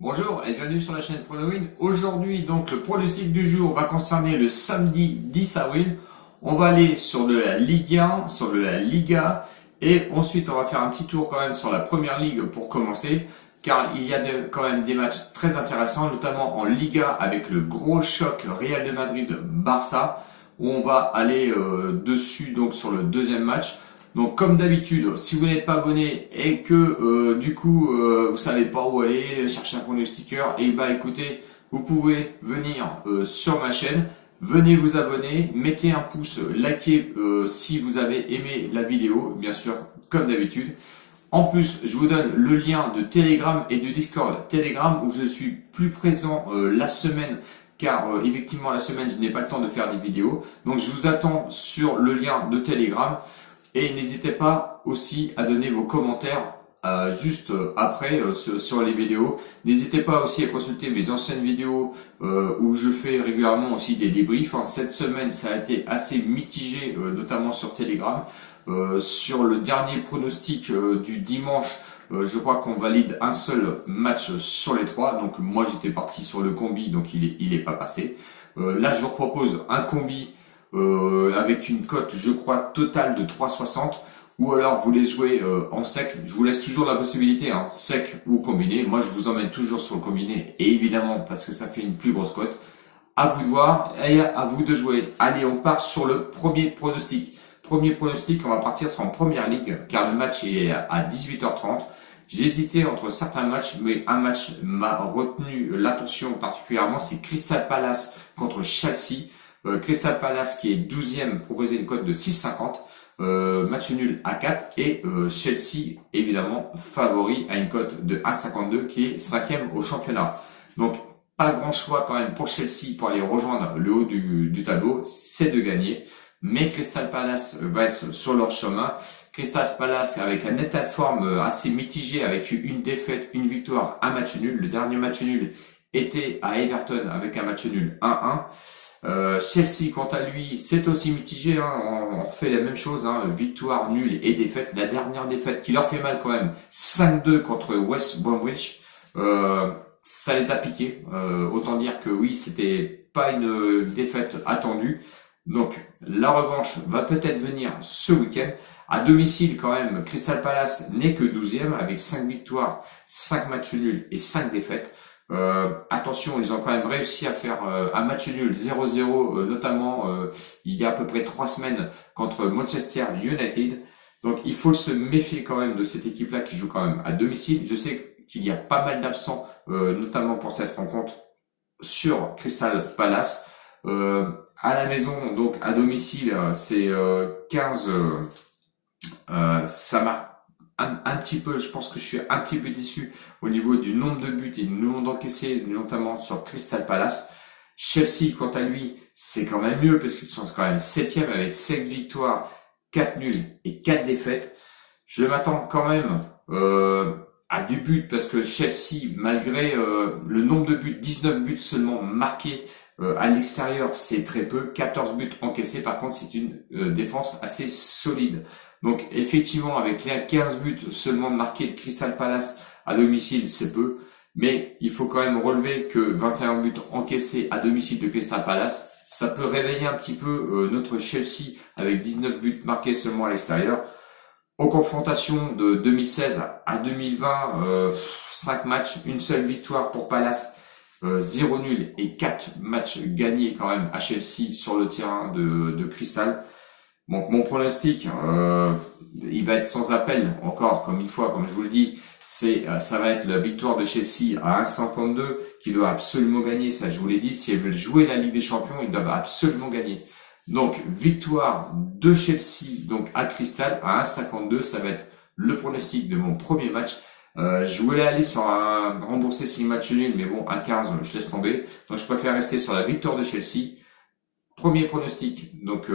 Bonjour et bienvenue sur la chaîne PronoWin. Aujourd'hui, donc, le pronostic du jour va concerner le samedi 10 avril. On va aller sur de la Ligue 1, sur de la Liga et ensuite on va faire un petit tour quand même sur la Première Ligue pour commencer. Car il y a quand même des matchs très intéressants, notamment en Liga avec le gros choc Real de Madrid-Barça où on va aller dessus donc sur le deuxième match. Donc comme d'habitude, si vous n'êtes pas abonné et que vous savez pas où aller chercher un pronostiqueur, et bah écoutez, vous pouvez venir sur ma chaîne, venez vous abonner, mettez un pouce, likez si vous avez aimé la vidéo, bien sûr comme d'habitude. En plus, je vous donne le lien de Telegram et de Discord. Telegram où je suis plus présent la semaine car effectivement la semaine je n'ai pas le temps de faire des vidéos. Donc je vous attends sur le lien de Telegram. Et n'hésitez pas aussi à donner vos commentaires juste après sur les vidéos. N'hésitez pas aussi à consulter mes anciennes vidéos où je fais régulièrement aussi des débriefs. Cette semaine, ça a été assez mitigé, notamment sur Telegram. Sur le dernier pronostic du dimanche, je crois qu'on valide un seul match sur les trois. Donc moi, j'étais parti sur le combi, donc il est pas passé. Là, je vous propose un combi avec une cote, je crois, totale de 3,60, ou alors vous les jouez en sec. Je vous laisse toujours la possibilité, hein, sec ou combiné. Moi, je vous emmène toujours sur le combiné, et évidemment parce que ça fait une plus grosse cote. À vous de voir et à vous de jouer. Allez, on part sur le premier pronostic. Premier pronostic, on va partir sur en Première Ligue, car le match est à 18h30. J'ai hésité entre certains matchs, mais un match m'a retenu l'attention particulièrement, c'est Crystal Palace contre Chelsea. Crystal Palace qui est 12e proposait une cote de 6,50, match nul à 4 et Chelsea évidemment favori à une cote de 1,52 qui est 5e au championnat. Donc pas grand choix quand même pour Chelsea pour aller rejoindre le haut du tableau, c'est de gagner. Mais Crystal Palace va être sur leur chemin. Crystal Palace avec un état de forme assez mitigé avec une défaite, une victoire, un match nul. Le dernier match nul était à Everton avec un match nul 1-1. Chelsea, quant à lui, c'est aussi mitigé, hein, on refait la même chose, hein, victoire, nulle et défaite. La dernière défaite qui leur fait mal quand même, 5-2 contre West Bromwich, ça les a piqués. Autant dire que oui, c'était pas une défaite attendue. Donc la revanche va peut-être venir ce week-end. À domicile quand même, Crystal Palace n'est que 12e avec 5 victoires, 5 matchs nuls et 5 défaites. Attention, ils ont quand même réussi à faire un match nul 0-0, notamment il y a à peu près 3 semaines contre Manchester United. Donc il faut se méfier quand même de cette équipe-là qui joue quand même à domicile. Je sais qu'il y a pas mal d'absents, notamment pour cette rencontre sur Crystal Palace. À la maison, donc à domicile, c'est 15. Ça marque un petit peu, je pense que je suis un petit peu déçu au niveau du nombre de buts et du nombre d'encaissés, notamment sur Crystal Palace. Chelsea, quant à lui, c'est quand même mieux parce qu'ils sont quand même 7e avec 7 victoires, 4 nuls et 4 défaites. Je m'attends quand même à du but parce que Chelsea, malgré le nombre de buts, 19 buts seulement marqués à l'extérieur, c'est très peu. 14 buts encaissés, par contre, c'est une défense assez solide. Donc effectivement, avec les 15 buts seulement marqués de Crystal Palace à domicile, c'est peu. Mais il faut quand même relever que 21 buts encaissés à domicile de Crystal Palace, ça peut réveiller un petit peu notre Chelsea avec 19 buts marqués seulement à l'extérieur. Aux confrontations de 2016 à 2020, 5 matchs, une seule victoire pour Palace, 0 nul et 4 matchs gagnés quand même à Chelsea sur le terrain de Crystal. Bon, mon pronostic, il va être sans appel encore, comme une fois, comme je vous le dis, ça va être la victoire de Chelsea à 1,52 qui doit absolument gagner, ça je vous l'ai dit, si elles veulent jouer la Ligue des Champions, ils doivent absolument gagner. Donc, victoire de Chelsea donc à Crystal à 1,52, ça va être le pronostic de mon premier match. Je voulais aller sur un rembourser 6 matchs nuls, mais bon, à 15, je laisse tomber. Donc, je préfère rester sur la victoire de Chelsea. Premier pronostic, donc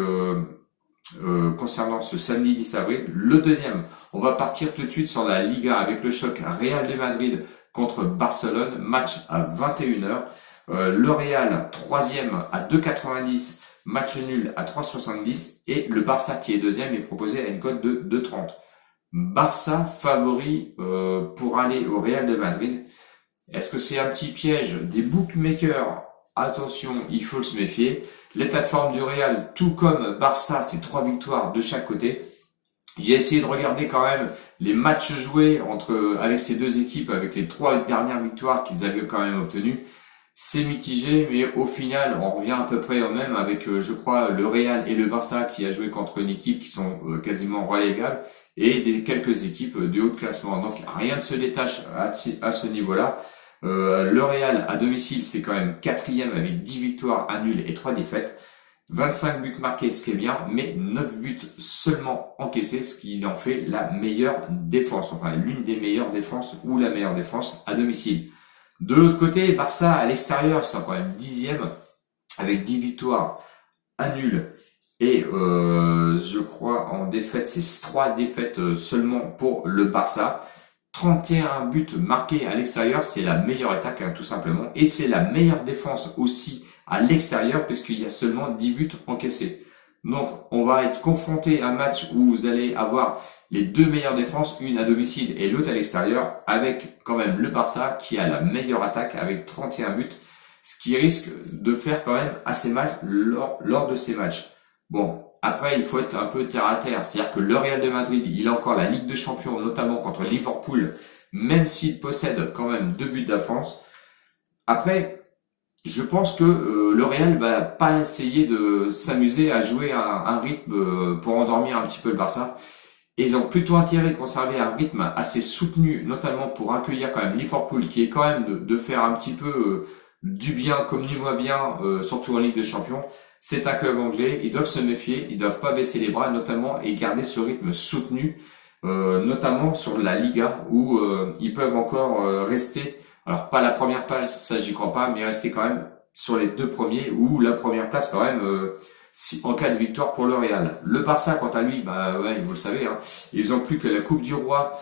concernant ce samedi 10 avril. Le deuxième, on va partir tout de suite sur la Liga avec le choc Real de Madrid contre Barcelone, match à 21h. Le Real, troisième à 2,90, match nul à 3,70 et le Barça qui est deuxième est proposé à une cote de 2,30. Barça favori pour aller au Real de Madrid. Est-ce que c'est un petit piège des bookmakers? Attention, il faut se méfier. L'état de forme du Real, tout comme Barça, c'est 3 victoires de chaque côté. J'ai essayé de regarder quand même les matchs joués avec ces deux équipes, avec les 3 dernières victoires qu'ils avaient quand même obtenues. C'est mitigé, mais au final, on revient à peu près au même avec, je crois, le Real et le Barça qui a joué contre une équipe qui sont quasiment relégables et quelques équipes de haut de classement. Donc rien ne se détache à ce niveau-là. Le Real à domicile, c'est quand même quatrième avec 10 victoires, 1 nul et 3 défaites. 25 buts marqués, ce qui est bien, mais 9 buts seulement encaissés, ce qui en fait la meilleure défense, enfin l'une des meilleures défenses ou la meilleure défense à domicile. De l'autre côté, Barça à l'extérieur, ils sont quand même 10e avec 10 victoires, 1 nul et je crois en défaite, c'est 3 défaites seulement pour le Barça. 31 buts marqués à l'extérieur, c'est la meilleure attaque hein, tout simplement. Et c'est la meilleure défense aussi à l'extérieur puisqu'il y a seulement 10 buts encaissés. Donc on va être confronté à un match où vous allez avoir les deux meilleures défenses, une à domicile et l'autre à l'extérieur, avec quand même le Barça qui a la meilleure attaque avec 31 buts, ce qui risque de faire quand même assez mal lors de ces matchs. Bon, après, il faut être un peu terre à terre. C'est-à-dire que le Real de Madrid, il a encore la Ligue des Champions, notamment contre Liverpool, même s'il possède quand même 2 buts d'avance. Après, je pense que le Real va pas essayer de s'amuser à jouer un rythme pour endormir un petit peu le Barça. Et ils ont plutôt intérêt à conserver un rythme assez soutenu, notamment pour accueillir quand même Liverpool, qui est quand même de faire un petit peu du bien comme du moins bien, surtout en Ligue des Champions. C'est un club anglais, ils doivent se méfier, ils doivent pas baisser les bras notamment et garder ce rythme soutenu, notamment sur la Liga où ils peuvent encore rester, alors pas la première place, ça j'y crois pas, mais rester quand même sur les 2 premiers ou la première place quand même en cas de victoire pour le Real. Le Barça quant à lui, bah ouais, vous le savez, hein, ils ont plus que la Coupe du Roi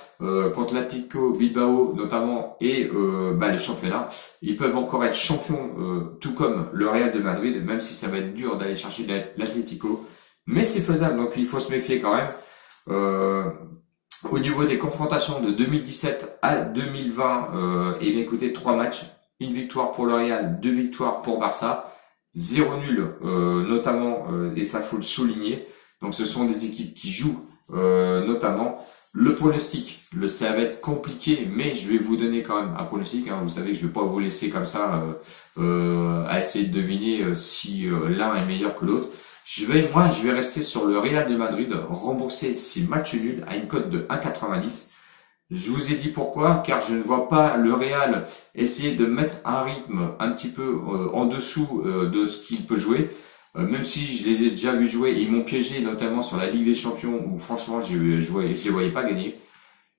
contre l'Atlético Bilbao notamment et le championnat. Ils peuvent encore être champions tout comme le Real de Madrid, même si ça va être dur d'aller chercher l'Atlético, mais c'est faisable, donc il faut se méfier quand même. Au niveau des confrontations de 2017 à 2020, et bien écoutez, 3 matchs, une victoire pour le Real, 2 victoires pour Barça. 0 nul notamment et ça faut le souligner. Donc ce sont des équipes qui jouent notamment. Le pronostic, ça va être compliqué, mais je vais vous donner quand même un pronostic. Hein. Vous savez que je vais pas vous laisser comme ça à essayer de deviner si l'un est meilleur que l'autre. Je vais rester sur le Real de Madrid, rembourser 6 matchs nuls à une cote de 1,90. Je vous ai dit pourquoi, car je ne vois pas le Real essayer de mettre un rythme un petit peu en dessous de ce qu'il peut jouer. Même si je les ai déjà vus jouer, ils m'ont piégé notamment sur la Ligue des Champions où franchement je les voyais pas gagner.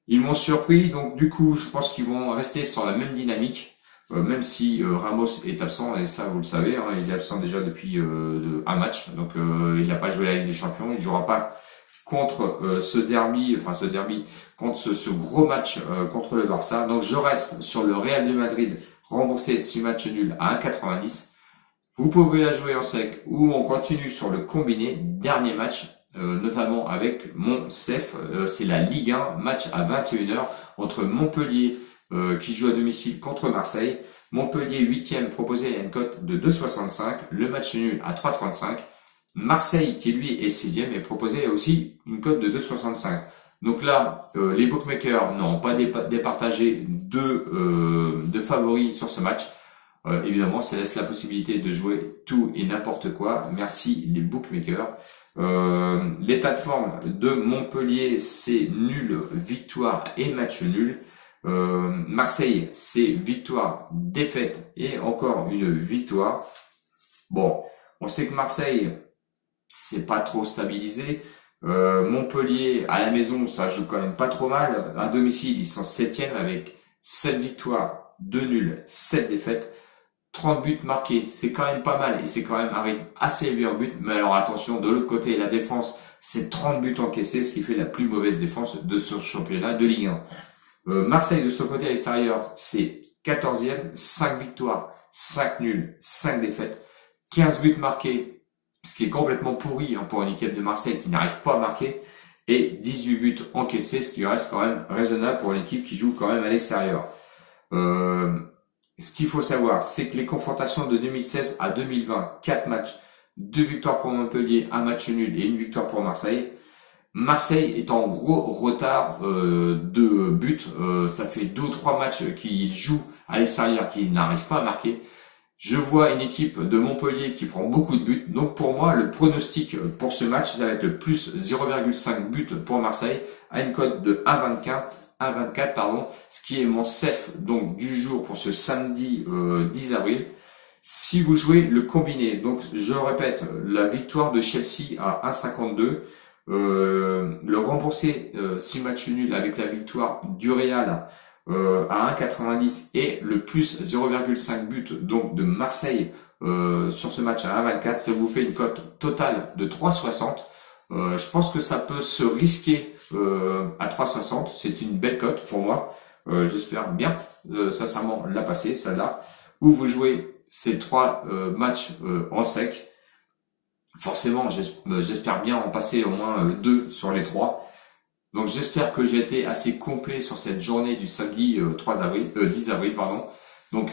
Ils m'ont surpris, donc du coup je pense qu'ils vont rester sur la même dynamique, même si Ramos est absent, et ça vous le savez, hein, il est absent déjà depuis un match, donc il n'a pas joué la Ligue des Champions, il ne jouera pas contre ce derby, contre ce gros match contre le Barça. Donc je reste sur le Real de Madrid, remboursé 6 matchs nuls à 1,90. Vous pouvez la jouer en sec ou on continue sur le combiné, dernier match, notamment avec mon CEF, c'est la Ligue 1, match à 21h entre Montpellier qui joue à domicile contre Marseille. Montpellier 8e proposé à une cote de 2,65, le match nul à 3,35. Marseille, qui lui est 6e, est proposé aussi une cote de 2,65. Donc là, les bookmakers n'ont pas départagé de favoris sur ce match. Évidemment, ça laisse la possibilité de jouer tout et n'importe quoi. Merci les bookmakers. L'état de forme de Montpellier, c'est nul, victoire et match nul. Marseille, c'est victoire, défaite et encore une victoire. Bon, on sait que Marseille, c'est pas trop stabilisé. Montpellier, à la maison, ça joue quand même pas trop mal. À domicile, ils sont 7e avec 7 victoires, 2 nuls, 7 défaites. 30 buts marqués, c'est quand même pas mal et c'est quand même un rythme assez élevé en but. Mais alors attention, de l'autre côté, la défense, c'est 30 buts encaissés, ce qui fait la plus mauvaise défense de ce championnat de Ligue 1. Marseille, de son côté à l'extérieur, c'est 14e, 5 victoires, 5 nuls, 5 défaites, 15 buts marqués, ce qui est complètement pourri hein, pour une équipe de Marseille qui n'arrive pas à marquer, et 18 buts encaissés, ce qui reste quand même raisonnable pour une équipe qui joue quand même à l'extérieur. ce qu'il faut savoir, c'est que les confrontations de 2016 à 2020, 4 matchs, 2 victoires pour Montpellier, un match nul et une victoire pour Marseille. Marseille est en gros retard de but. Ça fait 2 ou 3 matchs qu'ils jouent à l'extérieur, qu'ils n'arrivent pas à marquer. Je vois une équipe de Montpellier qui prend beaucoup de buts. Donc pour moi, le pronostic pour ce match, ça va être le plus 0,5 buts pour Marseille à une cote de 1,24 pardon, ce qui est mon CEF donc du jour pour ce samedi 10 avril. Si vous jouez le combiné, donc je répète, la victoire de Chelsea à 1,52, le remboursé 6 matchs nuls avec la victoire du Real à 1,90 et le plus 0,5 but donc de Marseille sur ce match à 1,24, ça vous fait une cote totale de 3,60. Je pense que ça peut se risquer à 3,60. C'est une belle cote pour moi. J'espère bien sincèrement la passer, celle-là. Où vous jouez ces 3 matchs en sec. Forcément, j'espère bien en passer au moins 2 sur les 3. Donc j'espère que j'ai été assez complet sur cette journée du samedi 10 avril. Pardon. Donc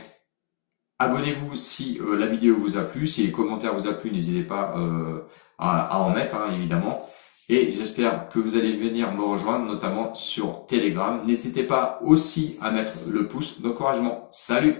abonnez-vous si la vidéo vous a plu. Si les commentaires vous a plu, n'hésitez pas à en mettre, hein, évidemment. Et j'espère que vous allez venir me rejoindre, notamment sur Telegram. N'hésitez pas aussi à mettre le pouce d'encouragement. Salut!